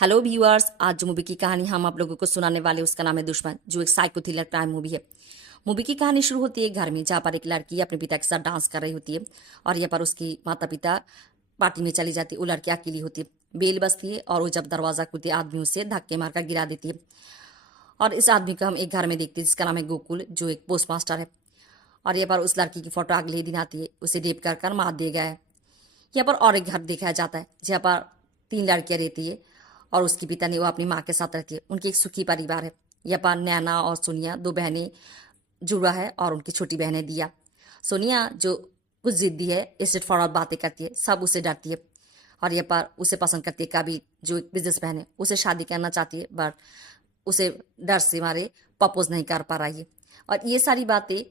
Hello viewers, आज जो movie की कहानी हम आप लोगों को सुनाने वाले उसका नाम है दुश्मन, जो एक साइको थ्रिलर क्राइम मूवी है। मूवी की कहानी शुरू होती है घर में, जहाँ पर एक लड़की अपने पिता के साथ डांस कर रही होती है और यहाँ पर उसकी माता पिता पार्टी में चली जाती है। वो लड़की अकेली होती है। बेल बजती है और वो जब दरवाजा खुलती है, आदमी उसे धक्के मारकर गिरा देती है। और इस आदमी को हम एक घर में देखते हैं जिसका नाम है गोकुल, जो एक पोस्ट मास्टर है। और यहाँ पर उस लड़की की फोटो अगले ही दिन आती है, उसे रेप कर मार दिया गया है। यहाँ पर और एक घर दिखाया जाता है जहाँ पर तीन लड़कियां रहती है और उसकी पिता ने वो अपनी माँ के साथ रहती है। उनकी एक सुखी परिवार है। यहाँ पर नैना और सोनिया दो बहनें जुड़ा है और उनकी छोटी बहन है दिया। सोनिया जो कुछ जिद्दी है, स्ट्रेट फॉरवर्ड बातें करती है, सब उसे डरती है। और यहाँ पर उसे पसंद करती है कबीर, जो एक बिजनेसमैन है। उसे शादी करना चाहती है बट उसे डर से मारे प्रपोज नहीं कर पा रही है। और ये सारी बातें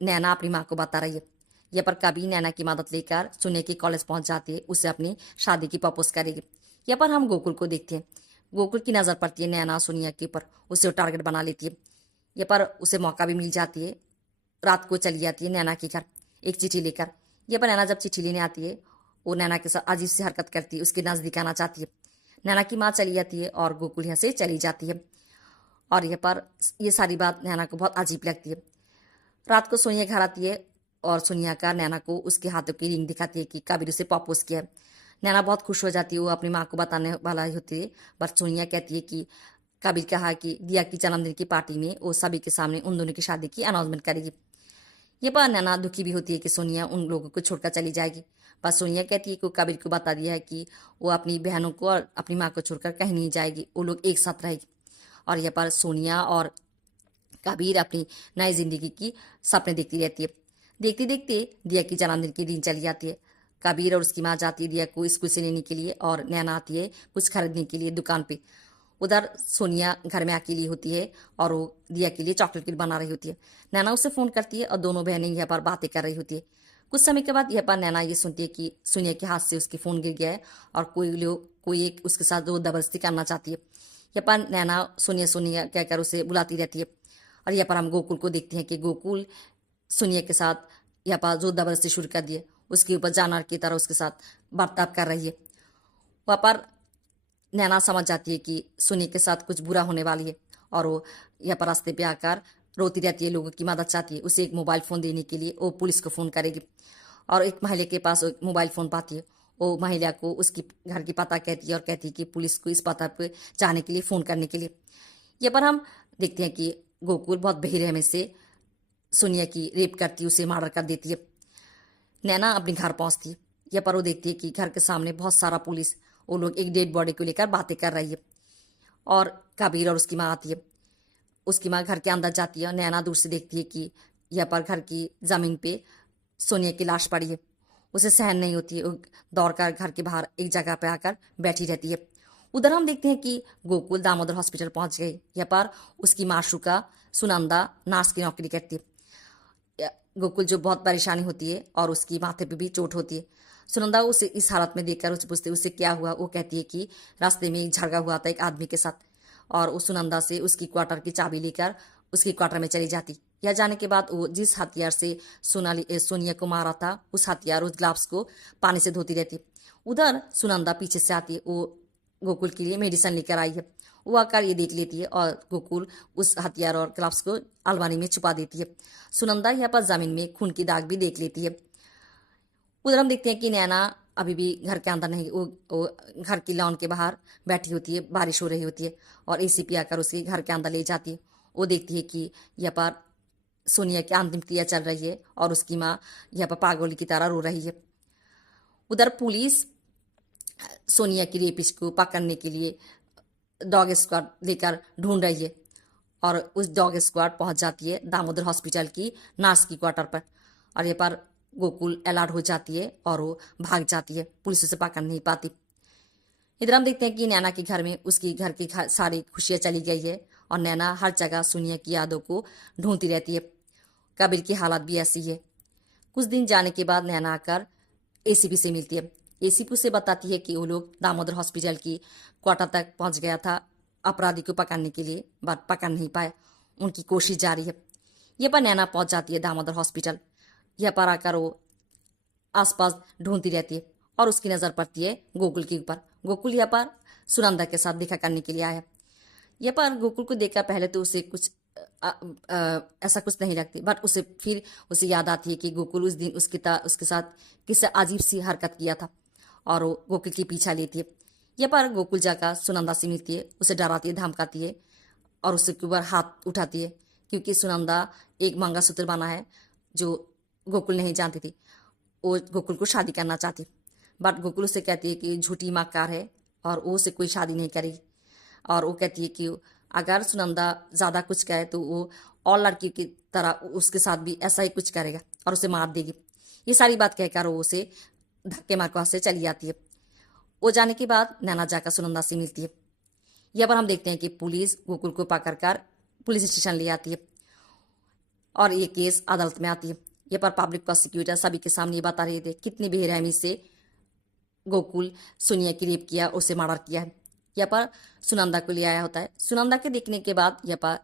नैना अपनी माँ को बता रही है। यहाँ पर कभी नैना की मदद लेकर सुनिया की कॉलेज पहुंच जाती है, उसे अपनी शादी की प्रपोज करेगी। यहाँ पर हम गोकुल को देखते हैं। गोकुल की नज़र पड़ती है नैना सोनिया के ऊपर, उसे टारगेट बना लेती है। यहाँ पर उसे मौका भी मिल जाती है। रात को चली जाती है नैना के घर एक चिट्ठी लेकर। यहाँ पर नैना जब चिट्ठी लेने आती है, वो नैना के साथ अजीब सी हरकत करती है, उसके नज़दीक आना चाहती है। नैना की माँ चली जाती है और गोकुल यहाँ से चली जाती है। और यहाँ पर ये सारी बात नैना को बहुत अजीब लगती है। रात को सोनिया घर आती है और सोनिया का नैना को उसके हाथों की रिंग दिखाती है कि कबीर उसे प्रपोज किया है। नैना बहुत खुश हो जाती है, वो अपनी माँ को बताने वाला ही होती है। बट सोनिया कहती है कि कबीर कहा कि दिया की जन्मदिन की पार्टी में वो सभी के सामने उन दोनों की शादी की अनाउंसमेंट करेगी। ये पर नैना दुखी भी होती है कि सोनिया उन लोगों को छोड़कर चली जाएगी। बस सोनिया कहती है कि कबीर को बता दिया है कि वो अपनी बहनों को और अपनी माँ को छोड़कर कहीं नहीं जाएगी, वो लोग एक साथ रहेगी। और यहाँ पर सोनिया और कबीर अपनी नई जिंदगी की सपने देखती रहती है। देखते देखते दिया की जन्मदिन के दिन चली जाती है। कबीर और उसकी माँ जाती है दिया को स्कूल से लेने के लिए और नैना आती है कुछ खरीदने के लिए दुकान पे। उधर सोनिया घर में अकेली होती है और वो दिया के लिए चॉकलेट केक बना रही होती है। नैना उसे फ़ोन करती है और दोनों बहनें यहाँ पर बातें कर रही होती है। कुछ समय के बाद यहाँ पर नैना ये सुनती है कि सोनिया के हाथ से उसकी फ़ोन गिर गया है और कोई एक उसके साथ जो जबरदस्ती करना चाहती है। यहाँ पर नैना सोनिया सोनिया कहकर उसे बुलाती रहती है। और यहाँ पर हम गोकुल को देखते हैं कि गोकुल सोनिया के साथ यहाँ पर जोर जबरदस्ती शुरू कर दिए, उसके ऊपर जानवर की तरह उसके साथ बर्ताव कर रही है। वहाँ पर नैना समझ जाती है कि सोनिया के साथ कुछ बुरा होने वाली है और वो यहाँ पर रास्ते पे आकर रोती रहती है, लोगों की मदद चाहती है। उसे एक मोबाइल फ़ोन देने के लिए वो पुलिस को फ़ोन करेगी और एक महिला के पास वो एक मोबाइल फ़ोन पाती है। वो महिला को उसकी घर की पता कहती है और कहती है कि पुलिस को इस पता पे जाने के लिए फ़ोन करने के लिए। यहाँ पर हम देखते हैं कि गोकुल बहुत बेरहमी से सोनिया की रेप करती है, उसे मर्डर कर देती है। नैना अपने घर पहुंचती है। यहाँ पर वो देखती है कि घर के सामने बहुत सारा पुलिस, वो लोग एक डेड बॉडी को लेकर बातें कर रही है। और कबीर और उसकी माँ आती है। उसकी माँ घर के अंदर जाती है और नैना दूर से देखती है कि यहाँ पर घर की ज़मीन पे सोनिया की लाश पड़ी है। उसे सहन नहीं होती है, वो दौड़ कर घर के बाहर एक जगह पे आकर बैठी रहती है। उधर हम देखते हैं कि गोकुल दामोदर हॉस्पिटल पहुंच गई। यहाँ पर उसकी माशुका सुनंदा नर्स की नौकरी करती है। गोकुल जो बहुत परेशानी होती है और उसकी माथे पे भी चोट होती है। सुनंदा उसे इस हालत में देखकर उससे पूछती है उसे क्या हुआ। वो कहती है कि रास्ते में एक झगड़ा हुआ था एक आदमी के साथ और उस सुनंदा से उसकी क्वार्टर की चाबी लेकर उसकी क्वार्टर में चली जाती। यह जाने के बाद वो जिस हथियार से सोनिया को मारा था, उस हथियार उस ग्लव्स को पानी से धोती रहती। उधर सुनंदा पीछे से आती है, वो गोकुल के लिए मेडिसिन लेकर आई है। वो आकर ये देख लेती है और गोकुल उस हथियार और ग्लव्स को अलमारी में छुपा देती है। सुनंदा यहाँ पर जमीन में खून की दाग भी देख लेती है। उधर हम देखते हैं कि नैना अभी भी घर के अंदर नहीं, वो घर की लॉन के बाहर बैठी होती है, बारिश हो रही होती है और एसीपी आकर उसे घर के अंदर ले जाती है। वो देखती है कि यहाँ पर सोनिया की अंतिम क्रिया चल रही है और उसकी माँ यहाँ पर पागल की तरह रो रही है। उधर पुलिस सोनिया की रेपिस्ट को पकड़ने के लिए डॉग स्क्वाड लेकर ढूंढ रही है और उस डॉग स्क्वाड पहुंच जाती है दामोदर हॉस्पिटल की नर्स की क्वार्टर पर। और ये पर गोकुल अलर्ट हो जाती है और वो भाग जाती है, पुलिस उसे पकड़ नहीं पाती। इधर हम देखते हैं कि नैना के घर में उसकी घर की सारी खुशियाँ चली गई है और नैना हर जगह सोनिया की यादों को ढूंढती रहती है। कबीर की हालत भी ऐसी है। कुछ दिन जाने के बाद नैना आकर एसीपी से मिलती है। एसीपी उसे बताती है कि वो लोग दामोदर हॉस्पिटल की क्वार्टर तक पहुंच गया था अपराधी को पकड़ने के लिए, बट पकड़ नहीं पाए, उनकी कोशिश जारी है। यह पर नैना पहुंच जाती है दामोदर हॉस्पिटल। यह पर आकर वो आसपास ढूंढती रहती है और उसकी नज़र पड़ती है गोकुल के ऊपर। गोकुल यहाँ पर सुनंदा के साथ देखा करने के लिए आया। यहाँ पर गोकुल को देखकर पहले तो उसे कुछ ऐसा कुछ नहीं लगती, बट उसे याद आती है कि गोकुल उस दिन उसके साथ किस अजीब सी हरकत किया था, और वो गोकुल की पीछा लेती है। यहाँ पर गोकुल जाकर सुनंदा से मिलती है, उसे डराती है, धमकाती है और उसके ऊपर हाथ उठाती है, क्योंकि सुनंदा एक मंगलसूत्र बना है जो गोकुल नहीं जानती थी। वो गोकुल को शादी करना चाहती, बट गोकुल उसे कहती है कि झूठी मक्कार है और वो उसे कोई शादी नहीं करेगी। और वो कहती है कि अगर सुनंदा ज़्यादा कुछ कहे तो वो और लड़की की तरह उसके साथ भी ऐसा ही कुछ करेगा और उसे मार देगी। ये सारी बात कहकर वो उसे धक्के मार कर वहाँ से चली जाती है। वो जाने के बाद नैना जाकर सुनंदा से मिलती है। यहाँ पर हम देखते हैं कि पुलिस गोकुल को पकड़कर पुलिस स्टेशन ले आती है और ये केस अदालत में आती है। यहाँ पर पब्लिक प्रोसिक्यूटर सभी के सामने ये बता रहे थे कितनी बेरहमी से गोकुल सोनिया की रेप किया, उसे मर्डर किया है। यहाँ पर सुनंदा को ले आया होता है। सुनंदा के देखने के बाद यहाँ पर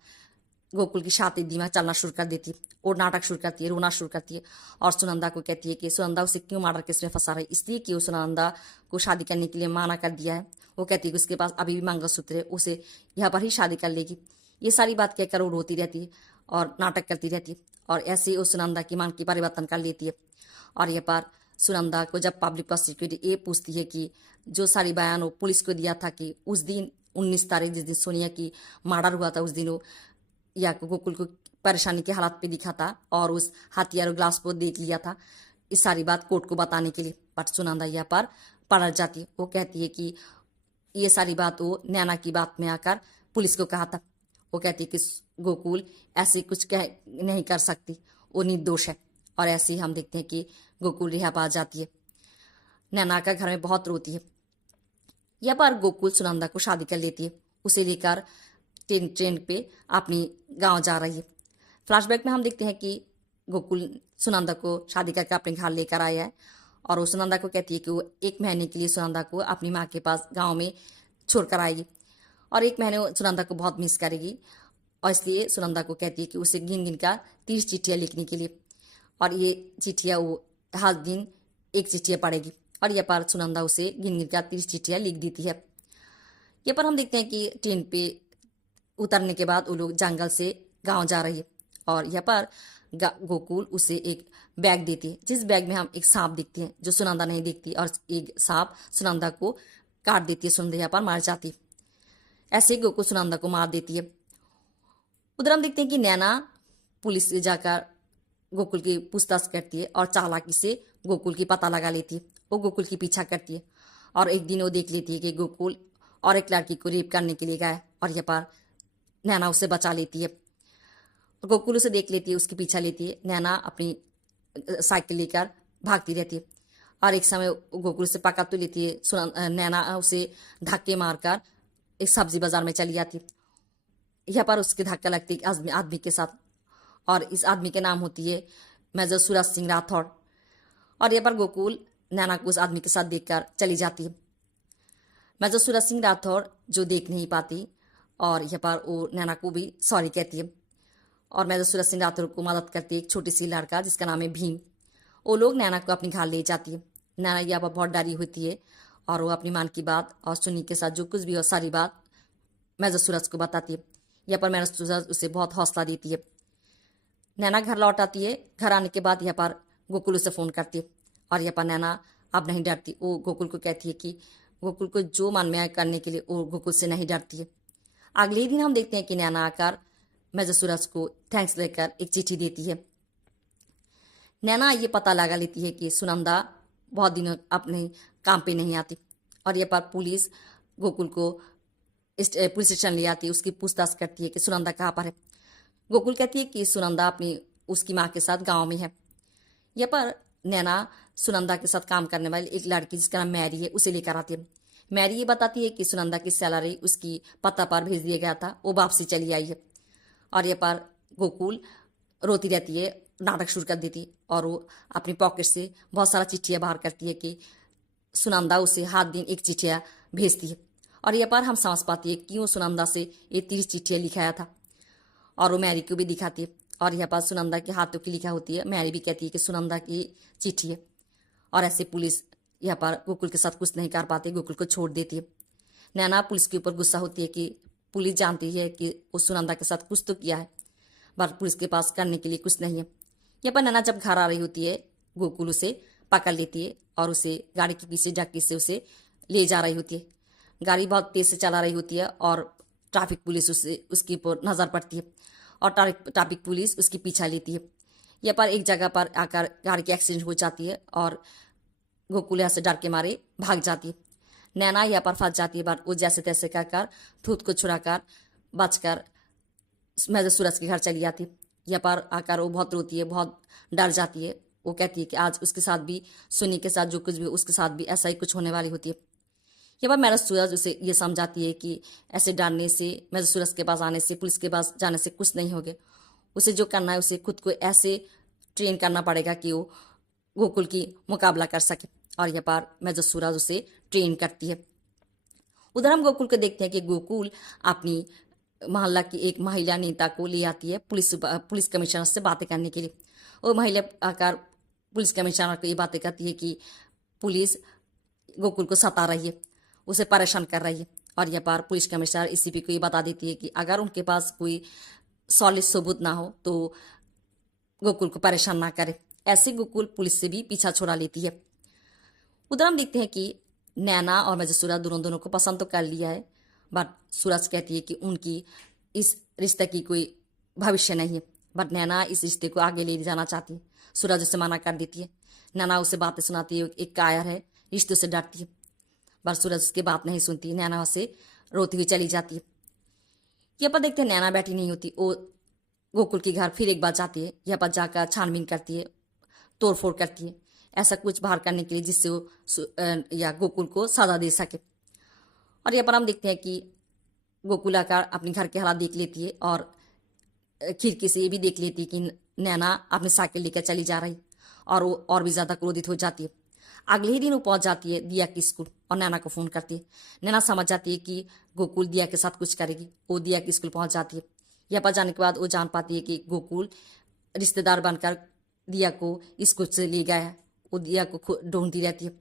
गोकुल की छाती दिमाग चलना शुरू कर देती है और नाटक शुरू करती है, रोना शुरू करती है और सुनंदा को कहती है कि सुनंदा उसे क्यों मर्डर केस में फंसा रही, इसलिए कि वो सुनंदा को शादी करने के लिए माना कर दिया है। वो कहती है कि उसके पास अभी भी मंगलसूत्र है, उसे यहाँ पर ही शादी कर लेगी। ये सारी बात कहकर वो रोती रहती है और नाटक करती रहती है और ऐसे ही वो सुनंदा की मांग की परिवर्तन कर लेती है। और यहाँ पर सुनंदा को जब पब्लिक प्रोसिक्यूटर ये पूछती है कि जो सारी बयान वो पुलिस को दिया था कि उस दिन 19 तारीख जिस दिन सोनिया की मर्डर हुआ था, उस दिन वो या गोकुल को परेशानी के हालात पे दिखा था और उस हथियार और ग्लास को देख लिया था, इस सारी बात कोर्ट को बताने के लिए। बट सुनंदा यहाँ पर पलट जाती है। वो कहती है कि ये सारी बात वो नैना की बात में आकर पुलिस को कहा था। वो कहती है कि गोकुल ऐसे कुछ कह नहीं कर सकती, वो निर्दोष है। और ऐसे ही हम देखते हैं कि गोकुल रिहा पा जाती है। नैना का घर में बहुत रोती है। यहाँ पर गोकुल सुनंदा को शादी कर लेती है, उसे लेकर ट्रेन पे अपनी गांव जा रही है। फ्लैशबैक में हम देखते हैं कि गोकुल सुनंदा को शादी करके अपने घर लेकर आया है और वो सुनंदा को कहती है कि वो 1 महीने के लिए सुनंदा को अपनी माँ के पास गांव में छोड़ कर आएगी और 1 महीने वो सुनंदा को बहुत मिस करेगी। और इसलिए सुनंदा को कहती है कि उसे गिन गिन का 30 चिट्ठियाँ लिखने के लिए, और ये चिट्ठियाँ वो हर दिन एक चिट्ठियाँ पढ़ेगी और यह पर सुनंदा उसे गिन गिन का 30 चिट्ठियाँ लिख देती है। यहाँ पर हम देखते हैं कि ट्रेन पे उतरने के बाद वो लोग जंगल से गांव जा रही है और यहाँ पर गोकुल उसे एक बैग देती है, जिस बैग में हम एक सांप देखते हैं जो सुनंदा नहीं देखती, और एक सांप सुनंदा को काट देती है। सुनंदा यहाँ पर मर जाती है। ऐसे गोकुल सुनंदा को मार देती है। उधर हम देखते हैं कि नैना पुलिस से जाकर गोकुल की पूछताछ करती है और चालाकी से गोकुल की पता लगा लेती है। वो गोकुल की पीछा करती है और एक दिन वो देख लेती है कि गोकुल और एक लड़की को रेप करने के लिए गया है और यहाँ पर नैना उसे बचा लेती है। गोकुल उसे देख लेती है, उसकी पीछा लेती है। नैना अपनी साइकिल लेकर भागती रहती है और एक समय गोकुल से पकड़ तो लेती है। नैना उसे धक्के मारकर एक सब्जी बाजार में चली जाती है। यहाँ पर उसके धक्का लगती है आदमी के साथ और इस आदमी के नाम होती है मेजर सूरज सिंह राठौड़। और यहाँ पर गोकुल नैना को उस आदमी के साथ देखकर चली जाती है। मेजर सूरज सिंह राठौड़ जो देख नहीं पाती और यहाँ पर वो नैना को भी सॉरी कहती है और मेजर सूरज सिंह राठौड़ को मदद करती है एक छोटी सी लड़का जिसका नाम है भीम। वो लोग नैना को अपने घर ले जाती है। नैना यहाँ पर बहुत डरी होती है और वो अपनी मान की बात और सुनी के साथ जो कुछ भी हो सारी बात मेजर सूरज को बताती है। यहाँ पर मेजर सूरज उसे बहुत हौसला देती है। नैना घर लौट आती है। घर आने के बाद यहाँ पर गोकुल उसे फ़ोन करती है और यहाँ पर नैना अब नहीं डरती। वो गोकुल को कहती है कि गोकुल को जो मन में आए करने के लिए वो गोकुल से नहीं डरती है। अगले ही दिन हम देखते हैं कि नैना आकर मेजर सूरज को थैंक्स लेकर एक चिट्ठी देती है। नैना ये पता लगा लेती है कि सुनंदा बहुत दिनों अपने काम पे नहीं आती और ये पर पुलिस गोकुल को पुलिस स्टेशन ले आती है। उसकी पूछताछ करती है कि सुनंदा कहाँ पर है। गोकुल कहती है कि सुनंदा अपनी उसकी माँ के साथ गांव में है। यहाँ पर नैना सुनंदा के साथ काम करने वाली एक लड़की जिसका नाम मैरी है उसे लेकर आती है। मैरी ये बताती है कि सुनंदा की सैलरी उसकी पता पर भेज दिया गया था, वो वापसी चली आई है। और ये पर गोकुल रोती रहती है, नाटक शुरू कर देती और वो अपनी पॉकेट से बहुत सारा चिट्ठियाँ बाहर करती है कि सुनंदा उसे हर दिन एक चिट्ठियाँ भेजती है। और ये पर हम समझ पाती है क्यों सुनंदा से ये 30 चिट्ठियाँ लिखाया था और वो मैरी को भी दिखाती है। और यहाँ पर सुनंदा के हाथों की लिखा होती है। मैरी भी कहती है कि सुनंदा की चिट्ठी है और ऐसे पुलिस यहाँ पर गोकुल के साथ कुछ नहीं कर पाती, गोकुल को छोड़ देती है। नैना पुलिस के ऊपर गुस्सा होती है कि पुलिस जानती है कि उस सुनंदा के साथ कुछ तो किया है, पर पुलिस के पास करने के लिए कुछ नहीं है। यहाँ पर नैना जब घर आ रही होती है, गोकुल उसे पकड़ लेती है और उसे गाड़ी के पीछे जाके से उसे ले जा रही होती है। गाड़ी बहुत तेज से चला रही होती है और ट्रैफिक पुलिस उसके ऊपर नज़र पड़ती है और ट्रैफिक पुलिस उसकी पीछा लेती है। यहाँ पर एक जगह पर आकर गाड़ी की एक्सीडेंट हो जाती है और गोकुल यहाँ से डर के मारे भाग जाती है। नैना यहाँ पर फंस जाती है, बट वो जैसे तैसे कर थूत को छुड़ाकर बचकर मैं सूरज के घर चली जाती है। यहाँ पर आकर वो बहुत रोती है, बहुत डर जाती है। वो कहती है कि आज उसके साथ भी, सुनी के साथ जो कुछ भी उसके साथ भी ऐसा ही कुछ होने वाली होती है। यहाँ पर मेरा सूरज उसे ये समझाती है कि ऐसे डरने से, मेरे सूरज के पास आने से, पुलिस के पास जाने से कुछ नहीं होगा। उसे जो करना है उसे खुद को ऐसे ट्रेन करना पड़ेगा कि वो गोकुल की मुकाबला कर सके। और यहाँ पर मैं जो सूरज उसे ट्रेन करती है। उधर हम गोकुल को देखते हैं कि गोकुल अपनी मोहल्ला की एक महिला नेता को ले आती है पुलिस कमिश्नर से बातें करने के लिए। वो महिला आकर पुलिस कमिश्नर को ये बातें कहती है कि पुलिस गोकुल को सता रही है, उसे परेशान कर रही है। और यहाँ पर पुलिस कमिश्नर एसीपी को ये बता देती है कि अगर उनके पास कोई सॉलिड सबूत ना हो तो गोकुल को परेशान ना करे। ऐसे गोकुल पुलिस से भी पीछा छुड़ा लेती है। उधर हम देखते हैं कि नैना और मैं सूरज दोनों को पसंद तो कर लिया है, बट सूरज कहती है कि उनकी इस रिश्ते की कोई भविष्य नहीं है। बट नैना इस रिश्ते को आगे ले जाना चाहती है। सूरज उसे मना कर देती है। नैना उसे बातें सुनाती है, एक कायर है, रिश्ते से डरती है, बट सूरज उसकी बात नहीं सुनती। नैना उसे रोती हुई चली जाती है। यहाँ पर देखते हैं नैना बैठी नहीं होती, वो गोकुल के घर फिर एक बार जाती है। यहाँ पर जाकर छानबीन करती है, तोड़फोड़ करती है, ऐसा कुछ बाहर करने के लिए जिससे वो या गोकुल को सजा दे सके। और यहाँ पर हम देखते हैं कि गोकुल आकर अपने घर के हालात देख लेती है और खिड़की से ये भी देख लेती है कि नैना अपनी साइकिल लेकर चली जा रही, और वो और भी ज़्यादा क्रोधित हो जाती है। अगले ही दिन वो पहुंच जाती है दिया के स्कूल और नैना को फ़ोन करती है। नैना समझ जाती है कि गोकुल दिया के साथ कुछ करेगी। वो दिया के स्कूल पहुंच जाती है। यहाँ पर जाने के बाद वो जान पाती है कि गोकुल रिश्तेदार बनकर दिया को स्कूल से ले गया है। वो दिया को ढूंढती रहती है,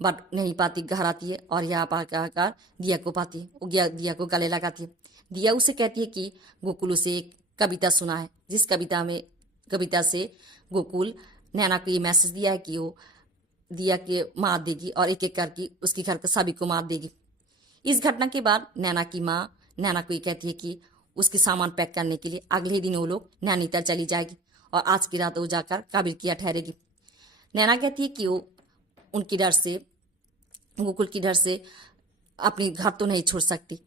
बट नहीं पाती। घर आती है और यहाँ पर आकर दिया को पाती है। वो दिया को गले लगाती है। दिया उसे कहती है कि गोकुल उसे एक कविता सुना है, जिस कविता से गोकुल नैना को ये मैसेज दिया है कि वो दिया के मार देगी और एक एक करके उसके घर के सभी को मार देगी। इस घटना के बाद नैना की माँ नैना को ये कहती है कि उसके सामान पैक करने के लिए अगले ही दिन वो लोग नैनीताल चली जाएगी और आज की रात वो जाकर काबिल किया ठहरेगी। नैना कहती है कि वो उनकी डर से, गोकुल की डर से अपनी घर तो नहीं छोड़ सकती।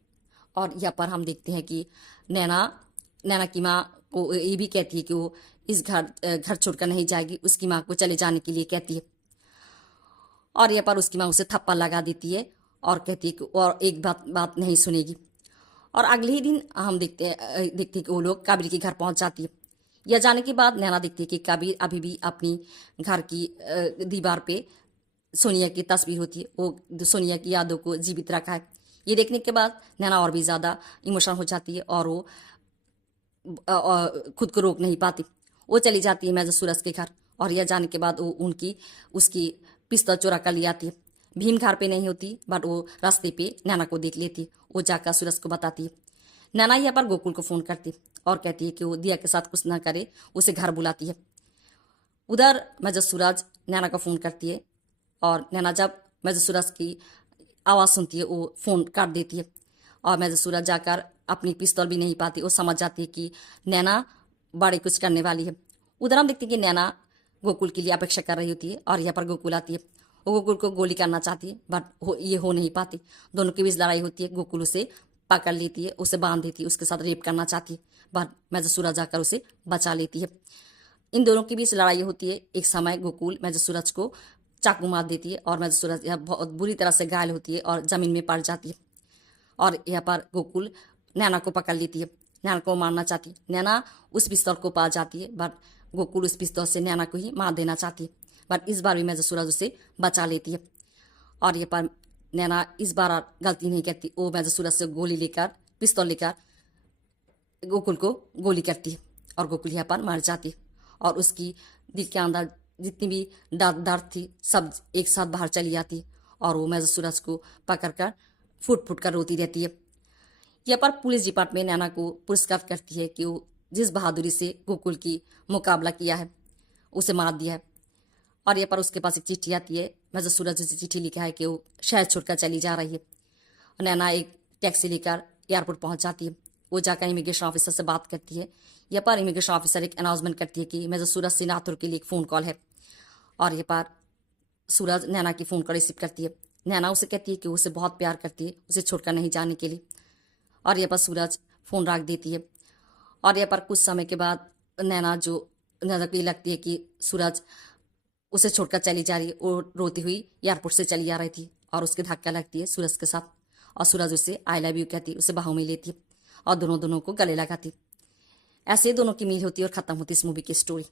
और यहाँ पर हम देखते हैं कि नैना की माँ को ये भी कहती है कि वो इस घर छोड़कर नहीं जाएगी। उसकी माँ को चले जाने के लिए कहती है और यहाँ पर उसकी माँ उसे थप्पड़ लगा देती है और कहती है कि और एक बात नहीं सुनेगी। और अगले ही दिन हम देखते हैं कि वो लोग काबिल के घर पहुंच जाती है। यह जाने के बाद नैना देखती है कि काबिल अभी भी अपनी घर की दीवार पे सोनिया की तस्वीर होती है। वो सोनिया की यादों को जीवित रखा है। ये देखने के बाद नैना और भी ज़्यादा इमोशनल हो जाती है और वो खुद को रोक नहीं पाती। वो चली जाती है मेजर सूरज के घर और यह जाने के बाद वो उसकी पिस्तौल चुरा कर ले आती है। भीम घर पे नहीं होती, बट वो रास्ते पे नैना को देख लेती। वो जाकर सूरज को बताती है। नैना यहाँ पर गोकुल को फ़ोन करती और कहती है कि वो दिया के साथ कुछ ना करे, उसे घर बुलाती है। उधर मेजर सूरज नैना को फ़ोन करती है और नैना जब मेजर सूरज की आवाज़ सुनती है वो फ़ोन काट देती है और मेजर सूरज जाकर अपनी पिस्तौल भी नहीं पाती। वो समझ जाती है कि नैना बड़े कुछ करने वाली है। उधर हम देखते हैं कि नैना गोकुल के लिए अपेक्षा कर रही होती है और यहाँ पर गोकुल आती है। वो गोकुल को गोली करना चाहती है, बट ये हो नहीं पाती। दोनों के बीच लड़ाई होती है। गोकुल उसे पकड़ लेती है, उसे बांध देती है, उसके साथ रेप करना चाहती है, बट मेजर सूरज जाकर उसे बचा लेती है। इन दोनों के बीच लड़ाई होती है। एक समय गोकुल मेजर सूरज को चाकू मार देती है और मेजर सूरज यह बहुत बुरी तरह से घायल होती है और ज़मीन में पड़ जाती है। और यहाँ पर गोकुल नैना को पकड़ लेती है, नैना को मारना चाहती है। नैना उस पिस्तौल को पा जाती है, बट गोकुल उस पिस्तौल से नैना को ही मार देना चाहती है, बट इस बार भी मेजर सूरज उसे बचा लेती है। और यहाँ पर नैना इस बार गलती नहीं करती। वो मेजर सूरज से गोली लेकर, पिस्तौल लेकर गोकुल को गोली करती है और गोकुल यहाँ पर मर जाती है। और उसकी दिल के अंदर जितनी भी दर्द थी सब एक साथ बाहर चली जाती है और वो मेजर सूरज को पकड़ कर फुट फुट कर रोती रहती है। यहाँ पर पुलिस डिपार्टमेंट नैना को पुरस्कार करती है कि वो जिस बहादुरी से गोकुल की मुकाबला किया है, उसे मार दिया है। और यहाँ पर उसके पास एक चिट्ठी आती है। मेजर सूरज उसे चिट्ठी लिखा है कि वो शहर छोड़कर चली जा रही है। नैना एक टैक्सी लेकर एयरपोर्ट पहुंच जाती है। वो जाकर इमिग्रेशन ऑफिसर से बात करती है। यहाँ पर इमिग्रेशन ऑफिसर एक अनाउंसमेंट करती है कि मेजर सूरज सिनाथुर के लिए एक फ़ोन कॉल है। और यहाँ पर सूरज नैना की फ़ोन कॉल रिसीव करती है। नैना उसे कहती है कि वो उसे बहुत प्यार करती है, उसे छोड़कर नहीं जाने के लिए। और यहाँ पर सूरज फ़ोन रख देती है। और यहाँ पर कुछ समय के बाद नैना को ये लगती है कि सूरज उसे छोड़कर चली जा रही है। वो रोती हुई एयरपोर्ट से चली आ रही थी और उसके धक्का लगती है सूरज के साथ। और सूरज उसे आई लव यू कहती है, उसे बाहों में लेती है और दोनों को गले लगाती है। ऐसे दोनों की मील होती है और ख़त्म होती है इस मूवी की स्टोरी।